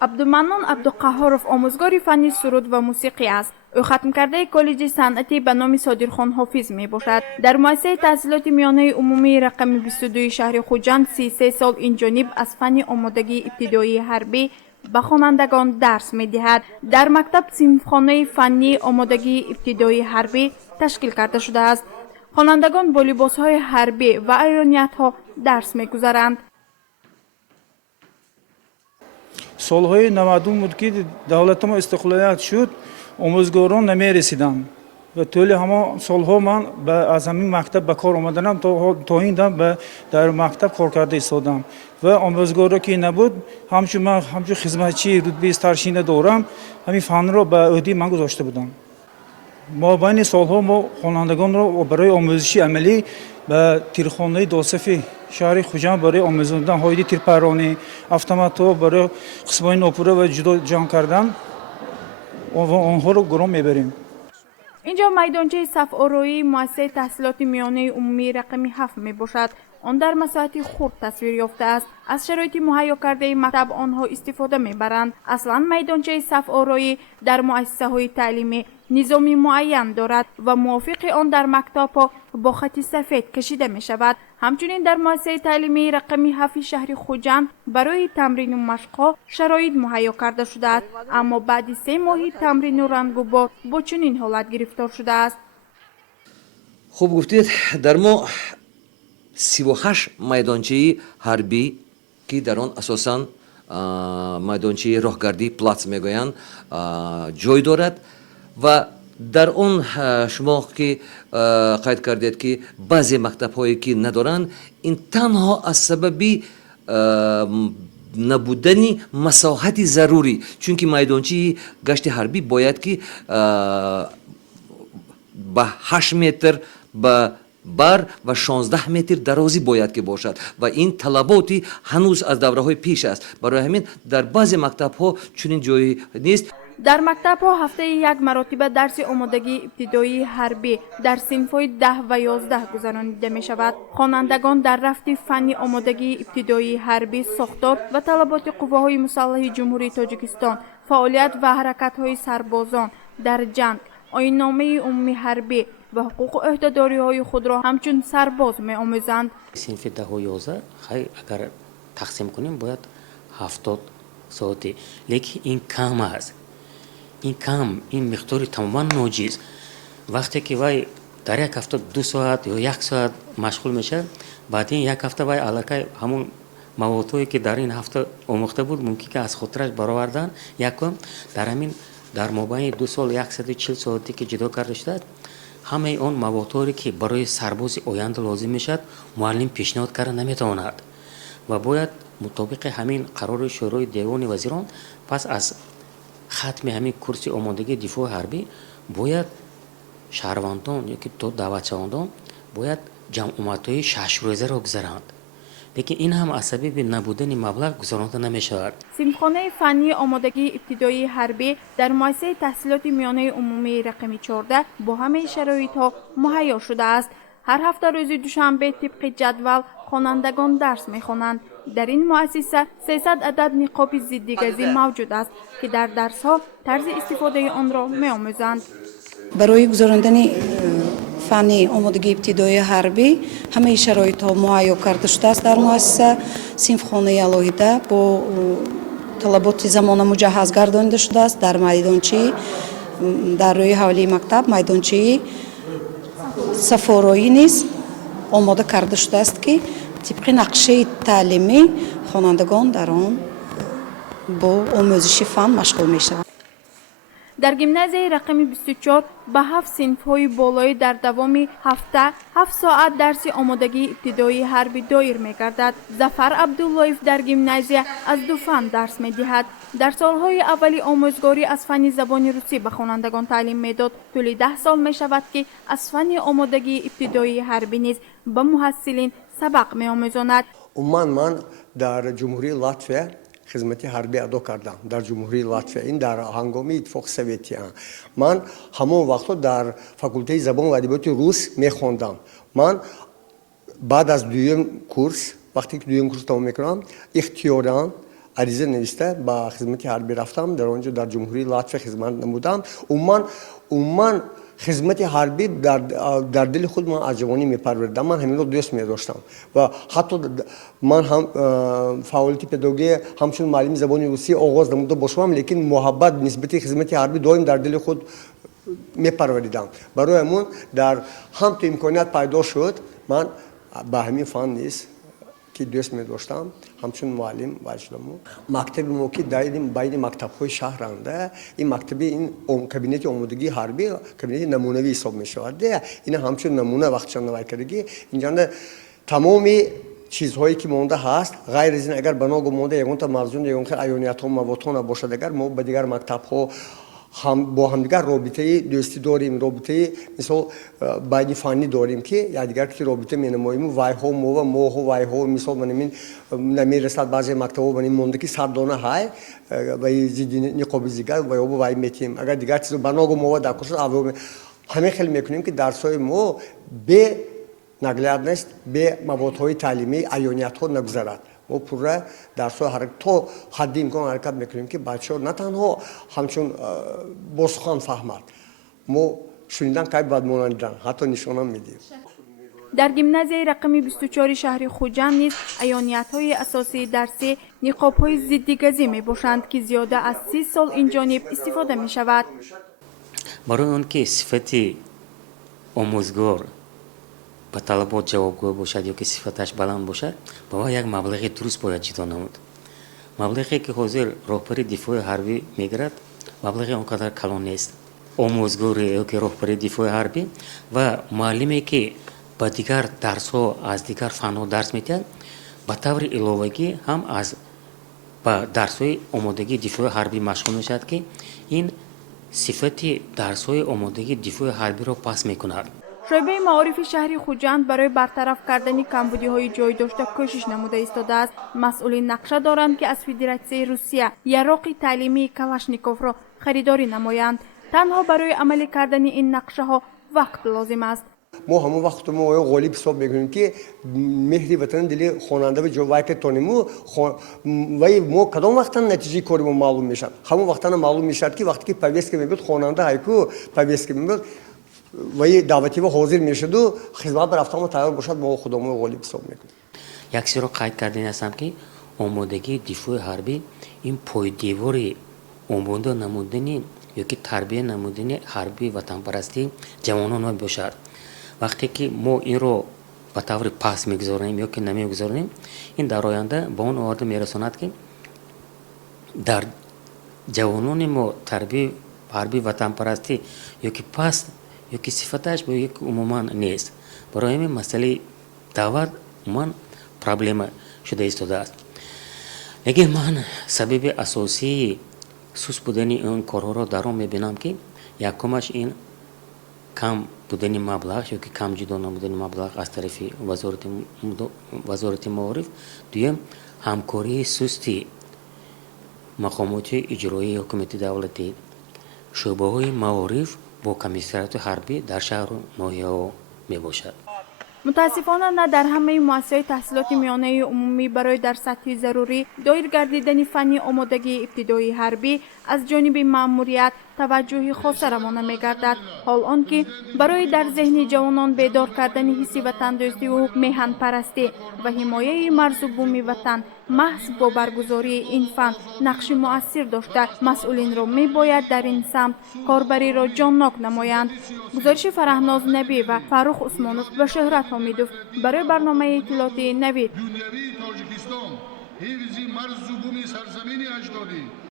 عبدالمنان عبدالقهارов آموزگار فنی سرود و موسیقی است. او ختم کرده کالج صنعتی به نام صادرخان حافظ می باشد. در مؤسسه تحصیلات میانه عمومی رقم 22 شهر خوجند 33 سال این جانب از فن آمادگی ابتدایی حربی به خوانندگان درس می دهد. در مکتب صنفخانه فنی آمادگی ابتدایی حربی تشکیل کرده شده است. خوانندگان با لباس های حربی و ایرانیت ها درس می گذارند. سالهای 90 بود که دولت ما استقلالیت شد، آموزگاران نمی‌رسیدند و طول همه سالها من از همین مکتب به کار آمدم تا این دم در مکتب کار کرده ایستادم و آموزگارا که نبود همچون من خدمتچی رتبه استارشینه دارم، همین فن را به عهده من گذاشته بودم. ما بین سالها ما خوانندگان را برای آموزش عملی به تیرخانه داصفی شهر خوجند برای آموزاندن های تیرپرانی، اتومات‌ها برای قسم‌های ناپوره و جدا جمع کردن آنها را گرام میبریم. اینجا میدانچه صف آرایی مؤسسه تحصیلات میانه عمومی رقم 7 می باشد. آن در مساحت خرد تصویر یافته است. از شرایط مهیا کرده مکتب آنها استفاده میبرند. اصلا میدانچه صف آرایی در مؤسسه های تعلیمی نظامی معین دارد و موافق آن در مکتب ها با خط سفید کشیده می شود. همچنین در مؤسسه تعلیمی رقم 7 شهر خوجند برای تمرین و مشق شرایط مهیا کرده شده است، اما بعد 3 ماه تمرین و رنگ و بار با چنین حالت گرفتار شده است. خوب گفتید. در ما 38 میدانچه حربی که در آن اساساً میدانچه راهگردی پلاس میگویند جای دارد و در آن شما که قید کردید که بعضی مکتب هایی که ندارند، این تنها از سبب نبودن مساحت ضروری، چون که میدانچه گشت حربی باید که به 8 متر به بر و 16 متر درازی باید که باشد و این طلباتی هنوز از دوره های پیش است. برای همین در بعضی مکتب ها چنین جایی نیست. در مکتب ها هفته یک مرتبه درس آمادگی ابتدایی حربی در صنف‌های 10 و 11 گذرانیده می شود. خوانندگان در رفت فنی آمادگی ابتدایی حربی ساختار و طلبات قواهای مسلح جمهوری تاجیکستان، فعالیت و حرکت‌های سربازان در جنگ، آیین‌نامه عمومی حربی و حقوق و عهده‌داری های خود را همچون سرباز می آموزند. صنف 10 و 11 اگر تقسیم کنیم باید 70 ساعته، لیکن این کم است. این مقدار تماما ناجیز. وقتی که وای در یک هفته 2 ساعت یا 1 ساعت مشغول میشه، بعد این یک هفته وای علاقه همون موضوعی که در این هفته آموخته بود ممکن که از خاطرش برآوردن یکم در همین در مابین 2 سال 140 ساعتی که جدا کرده شده، همه اون موضوعی که برای سرباز آینده لازم میشد معلم پیشنهاد کرده نمیتواند و باید مطابق همین قرار شورای دیوان وزیران پس از ختم همین کورس آمادگی دفاع حربی باید شهروندان یا که تو دعوتشوندان باید جمعیت‌های 6 روزه را گذارند، لیکن این هم از سبب نبودن مبلغ گذرانده نمیشود. صنفخانه فنی آمادگی ابتدایی حربی در مؤسسه تحصیلات میانه عمومی رقم 14 با همه شرایط ها مهیا شده است. هر هفته روز دوشنبه طبق جدول خوانندگان درس میخوانند. در این مؤسسه 300 عدد نقاب ضد گازی موجود است که در درس ها طرز استفاده آن را میآموزند. برای گذراندن فنی آمادگی ابتدایی حربی همه شرایط ها مهیا کرده شده است. در مؤسسه صنفخانه علاهیده با طلبات زمانه مجهز گردانده شده است. در میدانچه در روی حوالی مکتب میدانچه سفارایی نیز آماده کرده شده است که طبق نقشه تعلیمی خوانندگان در آن با آموزش فن مشغول می شوند. در گیمنازیای رقم 24 به 7 صنف‌های بالایی در دوام هفته 7 ساعت درس آمادگی ابتدایی حربی دایر می‌گردد. ظفر عبداللهیف در گیمنازیا از 2 فن درس می‌دهد. در سالهای اولی آموزگاری از فن زبان روسی به خوانندگان تعلیم می‌داد. طول 10 سال می‌شود که از فن آمادگی ابتدایی حربی نیز به محصلین سبق می‌آموزاند. من در جمهوری لاتویا خدمت حربی ادا کردم. در جمهوری لاتویا این در هنگام اتفاق سوویتی من همون وقت در فاکولته زبان و ادبیات روس میخوندم. من بعد از دویم کورس وقتی که دویم کورس تمام میکنم اختیاراً عریضه نوشته با خدمت حربی رفتم در آنجا در جمهوری لاتوی خدمت نمودم عموما خدمت حربی در دل خود من از جوانی میپروردم من همین رو دوست می‌داشتم و حتی من هم فعالیت پداگوژی همچون معلم زبان روسی آغاز نموده باشم لیکن محبت نسبت خدمت حربی دائم در دل خود میپروردم برای همون در هم تو امکانیت پیدا شد من به همین فن نیست که دوست می‌داشتم همچون معلم باشم مکتب ما که دایدیم بین مکتب‌های شهرنده این مکتب این کابینت آمادگی حربی کابینت نمونه‌ای حساب می‌شود این همچون نمونه وقت نوای کردگی اینجا تمامی چیزهایی که مونده هست غیر از این اگر بناگو مونده یگان تا موضوع یگان که ایونیت‌ها موضوعات نباشد اگر ما به دیگر مکتب‌ها هم با همدیگر رابطه دوستی داریم رابطه مثلا بین فنی داریم که یا دیگر که رابطه می‌نماییم وای ها مو و مو ها وای ها مثلا من نمی‌رسد بعضی مکتب‌ها من مونده که سردانه های و زیدی نقابی زیگر و یا وای میتیم اگر دیگر چیز بناگو مو در کورس آوام همه خیلی می‌کنیم که درس‌های ما به نقلیات نیست به موادهای تعلیمی ایونیت‌ها نگذرد ما پورا درس‌ها حرکت تا حد امکان حرکت میکنیم که بچه‌ها نه تنها همچون بازخوان فهمد ما شنیدن که بعد مانندن حتی نشانه میدیم در گیمنازیای رقم 24 شهر خوجند نیز ایونیت‌های اساسی درسی نقاب‌های ضدگازی میباشند که زیاده از 30 سال این جانب استفاده می‌شود. برای اون که صفت آموزگار به طلبات جوابگو باشد یا که صفتش بلند باشد با یک مبلغ درست باید جدا نمود. مبلغی که حاضر راهبر دفاع حربی میگیرد مبلغ اونقدر کلان نیست. آموزگار یا که راهبر دفاع حربی و معلمی که با دیگر درس ها از دیگر فن ها درس میدهد به طور علاوگی هم از با درس های آمادگی دفاع حربی مشغول میشد که این صفت درس های آمادگی دفاع حربی را پس میکند. شعبه معارف شهر خوجند برای برطرف کردن کمبودی‌های جای داشته کوشش نموده ایستاده است. مسئولین نقشه دارند که از فدراسیون روسیه یراق تعلیمی کلاشنیکوف را خریداری نمایند. تنها برای عملی کردن این نقشه ها وقت لازم است. ما همون وقت ما غالب حساب میکنیم که مهری وطن دلی خواننده و جوای که تونیمو و ما کدام وقتا نتیجه کارمون معلوم میشد همون وقتا معلوم میشد که وقتی که پویست که میبود خواننده هایکو پویست که میبود و دعوتی و حاضر میشد و خدمت برفتم و تیار باشد ما خودمون غالب حساب میکنیم یک چیز رو قید کردین هستم که آمادگی دفاع حربی این پای دیواری آماده نمودنی یا که تربیت نمودنی حربی وطن پرستی جوانان باشد. وقتی که ما این رو به طور پس میگذاریم یا که نمیگذاریم این در آینده به اون آورده میرساند که در جوانان ما تربیت حربی وطن پرستی یا که پس یا که صفتش به یک عموما نیست. برای همین مسئله دعوت عموما پرابلم شده ایستاده است. اگر من سبب اساسی سوس بودن این کارها را در آن میبینم که یکمش این کم بودن مبلغ یا که کم جدا نبودن مبلغ از طرف وزارت معارف. دوم همکاری سستی مقامات اجرایی حکومت دولتی شعبه های معارف با کمیسریات حربی در شهر و ناحیه‌ها می باشد. متاسفانه نه در همه مؤسسات تحصیلات میانه عمومی برای در سطح ضروری دایر گردیدن فنی آمادگی ابتدایی حربی از جانب مأموریت توجه خاص روانه می‌گردد. حال آنکه برای در ذهن جوانان بیدار کردن حس وطن دوستی و میهن پرستی و حمایت مرز و بوم وطن محض با برگزاری این فن نقش مؤثر داشته مسئولین را میباید در این سمت کاربری را جانناک نمایند. گزارش فرهناز نبی و فاروق عثمانوف و شهرت حمیدوف برای برنامه اطلاعاتی نوید.